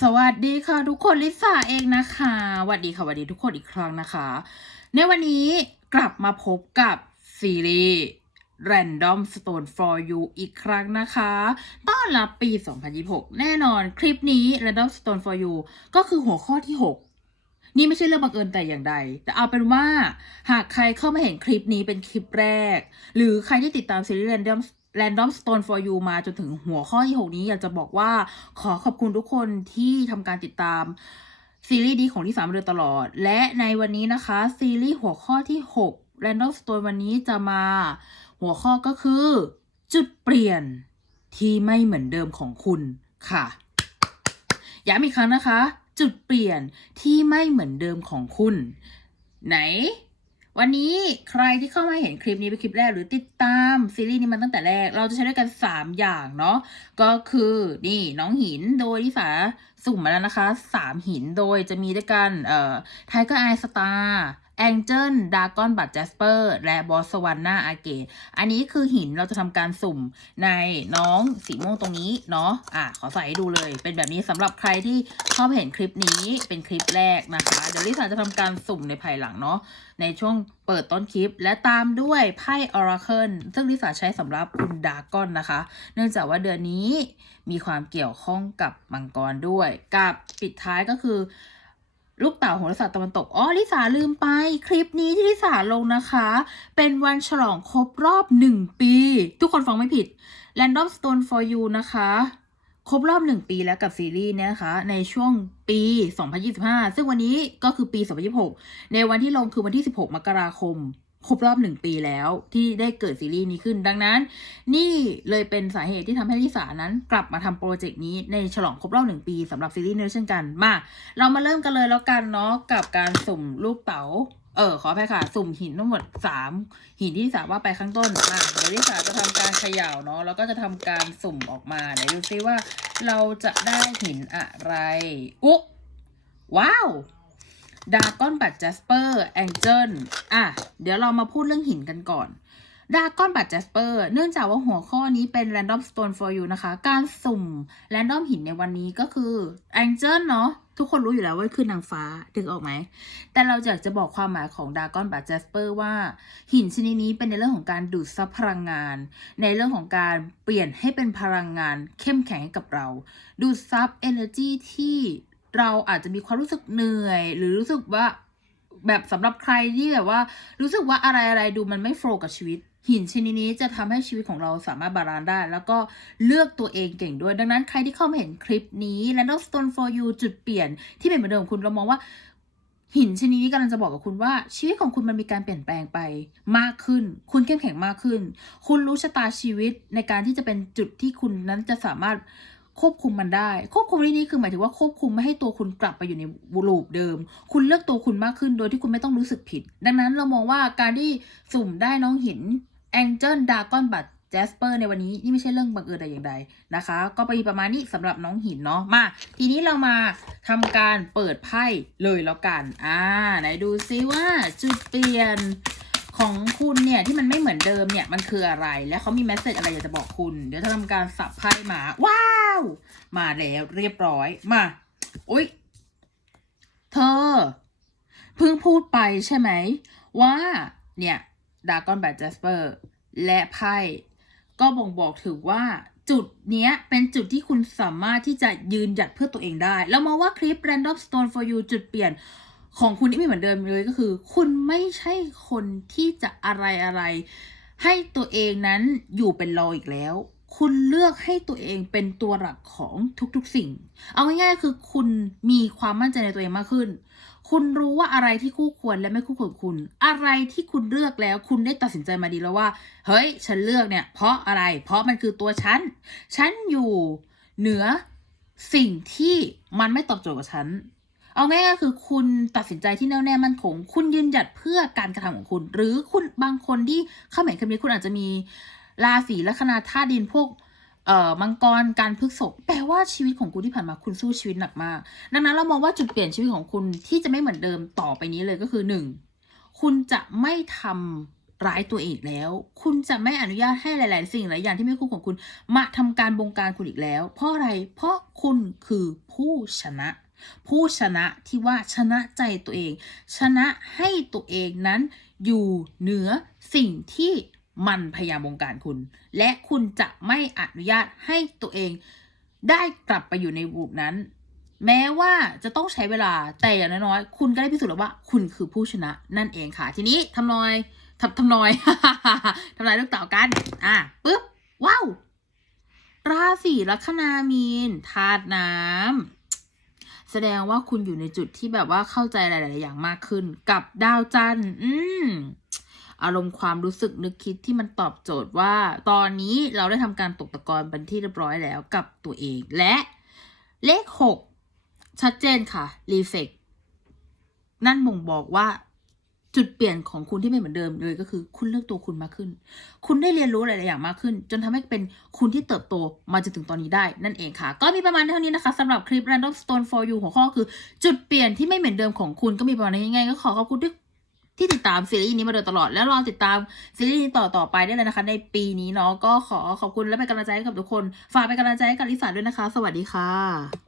สวัสดีค่ะทุกคนลิซ่าเองนะคะสวัสดีค่ะสวัสดีทุกคนอีกครั้งนะคะ ในวันนี้กลับมาพบกับซีรีส์ Random Stone for You อีกครั้งนะคะ ต้อนรับปี 2026 แน่นอนคลิปนี้ Random Stone for You ก็คือหัวข้อที่ 6 นี่ไม่ใช่เรื่องบังเอิญแต่อย่างใด แต่เอาเป็นว่าหากใครเข้ามาเห็นคลิปนี้เป็นคลิปแรก หรือใครที่ติดตามซีรีส์ Random Random Stone for You มาจนถึงหัวข้อที่ 6 นี้อยากจะบอกว่าขอขอบคุณทุกคนที่ทำการติดตาม ซีรีส์นี้ของที่สามมาโดยตลอด และในวันนี้นะคะ ซีรีส์หัวข้อที่ 6 Random Stone วันนี้จะมา หัวข้อก็คือ จุดเปลี่ยนที่ไม่เหมือนเดิมของคุณค่ะย้ำอีกครั้งนะคะ จุดเปลี่ยนที่ไม่เหมือนเดิมของคุณ ไหน วันนี้ใครที่เข้ามาเห็นคลิปนี้เป็นคลิปแรกหรือติดตามซีรีส์นี้มาตั้งแต่แรก เราจะใช้ด้วยกัน 3 อย่างเนาะก็คือนี่น้องหินโดยที่สาสุ่มมาแล้วนะคะ 3 หินโดยจะมีด้วยกันเอ่อไทเกอร์ไอสตาร์ แองเจิลดากอนบัตแจสเปอร์และบอสว a นนาอาเกตอันนี้คือหินเราจะทำการสุ่มในน้องสีม่วงตรงนี้เนาะอะขอใส่ให้ดูเลย เป็นแบบนี้สำหรับใครที่เข้าไปเห็นคลิปนี้เป็นคลิปแรกนะคะ เดี๋ยวลิซ่าจะทำการสุ่มในภายหลังเนาะในช่วงเปิดต้นคลิปและตามด้วยไพ่ Oracle ซึ่งลิซ่าใช้สำหรับคุณดากอนนะคะ เนื่องจากว่าเดือนนี้มีความเกี่ยวข้องกับมังกรด้วย กับปิดท้ายก็คือ ลูกเต่าโหราศาสตร์ตะวันตก อ๋อ ลิสาลืมไป คลิปนี้ที่ลิสาลงนะคะ เป็นวันฉลองครบรอบหนึ่งปี ทุกคนฟังไม่ผิด Random Stone for You นะคะ ครบรอบหนึ่งปีแล้วกับซีรีส์เนี้ยนะคะ ในช่วงปี 2025 ซึ่งวันนี้ก็คือปี 2026 ในวันที่ลงคือวันที่ 16 มกราคม ครบรอบหนึ่งปีแล้วที่ได้เกิดซีรีส์นี้ขึ้น ดังนั้น นี่เลยเป็นสาเหตุที่ทำให้ลิสานั้น กลับมาทำโปรเจกต์นี้ในฉลองครบรอบหนึ่งปีสำหรับซีรีส์นี้เช่นกันมาเรามาเริ่มกันเลยแล้วกันเนาะกับการสุ่มลูกเต๋าเออขออภัยค่ะ สุ่มหินทั้งหมด3หินที่ลิสาว่าไปข้างต้นมาเดี๋ยวลิสาจะทำการเขย่าเนาะแล้วก็จะทำการสุ่มออกมาไหนดูซิว่า เราจะได้หินอะไรอุ๊ว้าว ดากอนบัตแจสเปอร์แองเจิลอะ เดี๋ยวเรามาพูดเรื่องหินกันก่อนดากอนบัตแจสเปอร์เนื่องจากว่าหัวข้อนี้เป็น Random Stone for You นะคะ การสุ่ม Random หินในวันนี้ก็คือ Angel เนาะทุกคนรู้อยู่แล้วว่าคือนางฟ้าถึงออกไหม แต่เราอยากจะบอกความหมายของดากอนบัตแจสเปอร์ว่า หินชนิดนี้เป็นในเรื่องของการดูดซับพลังงาน ในเรื่องของการเปลี่ยนให้เป็นพลังงานเข้มแข็งให้กับเรา ดูดซับ energy ที่ เราอาจจะมีความรู้สึกเหนื่อย หรือรู้สึกว่าแบบสำหรับใครที่แบบว่า รู้สึกว่าอะไรอะไรดูมันไม่โฟล์กับชีวิต หินชนิดนี้จะทำให้ชีวิตของเราสามารถบาลานซ์ได้ แล้วก็เลือกตัวเองเก่งด้วย ดังนั้นใครที่เข้ามาเห็นคลิปนี้ Random Stone for You จุดเปลี่ยนที่เป็นเหมือนเดิมคุณเรามองว่าหินชนิดนี้กำลังจะบอกกับคุณว่า ชีวิตของคุณมันมีการเปลี่ยนแปลงไปมากขึ้น คุณเข้มแข็งมากขึ้น คุณรู้ชะตาชีวิตในการที่จะเป็นจุดที่คุณนั้นจะสามารถ ควบคุมมันได้ ควบคุมในนี้คือหมายถึงว่าควบคุมไม่ให้ตัวคุณกลับไปอยู่ในวูลูปเดิม คุณเลือกตัวคุณมากขึ้นโดยที่คุณไม่ต้องรู้สึกผิด ดังนั้นเรามองว่าการที่สุ่มได้น้องหินแองเจิลดากอนบัตแจสเปอร์ในวันนี้นี่ไม่ใช่เรื่องบังเอิญแต่อย่างใดนะคะ ก็ไปประมาณนี้สำหรับน้องหินเนาะมา ทีนี้เรามาทำการเปิดไพ่เลยแล้วกัน อ่า ไหนดูซิว่าจุดเปลี่ยนของคุณเนี่ยที่มันไม่เหมือนเดิมเนี่ยมันคืออะไร และเขามีแมสเซจอะไรอยากจะบอกคุณ เดี๋ยวจะทำการสับไพ่มาว้า มาแล้วเรียบร้อยมาอุ๊ย เธอ เพิ่งพูดไปใช่ไหม ว่าเนี่ยดากอนแบท j จสเปอร์และไพ่ก็บ่งบอกถึงว่าจุดเนี้ยเป็นจุดที่คุณสามารถที่จะยืนหยัดเพื่อตัวเองได้ แล้วมองว่าคลิป Random Stone for You จุดเปลี่ยนของคุณที่ไม่เหมือนเดิมเลยก็คือ คุณไม่ใช่คนที่จะอะไรอะไร ให้ตัวเองนั้นอยู่เป็นรออีกแล้ว คุณเลือกให้ตัวเองเป็นตัวหลักของทุกๆสิ่ง เอาง่ายๆคือคุณมีความมั่นใจในตัวเองมากขึ้น คุณรู้ว่าอะไรที่คู่ควรและไม่คู่ควรคุณ อะไรที่คุณเลือกแล้วคุณได้ตัดสินใจมาดีแล้วว่า เฮ้ย ฉันเลือกเนี่ย เพราะอะไร เพราะมันคือตัวฉัน ฉันอยู่เหนือสิ่งที่มันไม่ตอบโจทย์กับฉัน เอาง่ายๆคือคุณตัดสินใจที่แน่วแน่มั่นคง คุณยืนหยัดเพื่อการกระทำของคุณ หรือคุณบางคนที่เข้ามาเห็นคลิปนี้คุณอาจจะมี ราศีลัคนาธาตุดินพวกเอ่อมังกรการพฤกษกแปลว่าชีวิตของคุณที่ผ่านมาคุณสู้ชีวิตหนักมาก ดังนั้นเรามองว่าจุดเปลี่ยนชีวิตของคุณที่จะไม่เหมือนเดิมต่อไปนี้เลยก็คือหนึ่งคุณจะไม่ทำร้ายตัวเองแล้ว คุณจะไม่อนุญาตให้หลาย ๆ สิ่งหลายอย่างที่ไม่คู่ของคุณมาทำการบงการคุณอีกแล้ว เพราะอะไร เพราะคุณคือผู้ชนะ ผู้ชนะที่ว่าชนะใจตัวเอง ชนะให้ตัวเองนั้นอยู่เหนือสิ่งที่ มันพยายามบงการคุณ และคุณจะไม่อนุญาตให้ตัวเองได้กลับไปอยู่ในบูบนั้น แม้ว่าจะต้องใช้เวลาแต่อย่างน้อยๆคุณก็ได้พิสูจน์แล้วว่า คุณคือผู้ชนะนั่นเองค่ะ ทีนี้ทำนอยทำทำนอยทำนายลูกเต่ากัน อะปึ๊บว้าวราศีลัคนามีนธาตุน้ำแสดงว่าคุณอยู่ในจุดที่แบบว่าเข้าใจหลาย ๆ อย่างมากขึ้น กับดาวจันทร์อืม อารมณ์ความรู้สึกนึกคิดที่มันตอบโจทย์ว่า ตอนนี้เราได้ทำการตกตะกอนเป็นที่เรียบร้อยแล้วกับตัวเอง และเลขหกชัดเจนค่ะรีเฟกนั่นบ่งบอกว่าจุดเปลี่ยนของคุณที่ไม่เหมือนเดิมเลยก็คือคุณเลือกตัวคุณมากขึ้น คุณได้เรียนรู้หลาย ๆ อย่างมากขึ้น จนทำให้เป็นคุณที่เติบโตมาจนถึงตอนนี้ได้นั่นเองค่ะ ก็มีประมาณเท่านี้นะคะสำหรับคลิป Random Stone for You หัวข้อคือ จุดเปลี่ยนที่ไม่เหมือนเดิมของคุณก็มีประมาณนี้ง่ายๆก็ขอขอบคุณที่ ที่ติดตามซีรีส์นี้มาโดยตลอด แล้วรอติดตามซีรีส์นี้ต่อต่อไปได้เลยนะคะ ในปีนี้เนาะก็ขอขอบคุณและเป็นกำลังใจให้กับทุกคน ฝากเป็นกำลังใจให้กับลิซ่าด้วยนะคะ สวัสดีค่ะ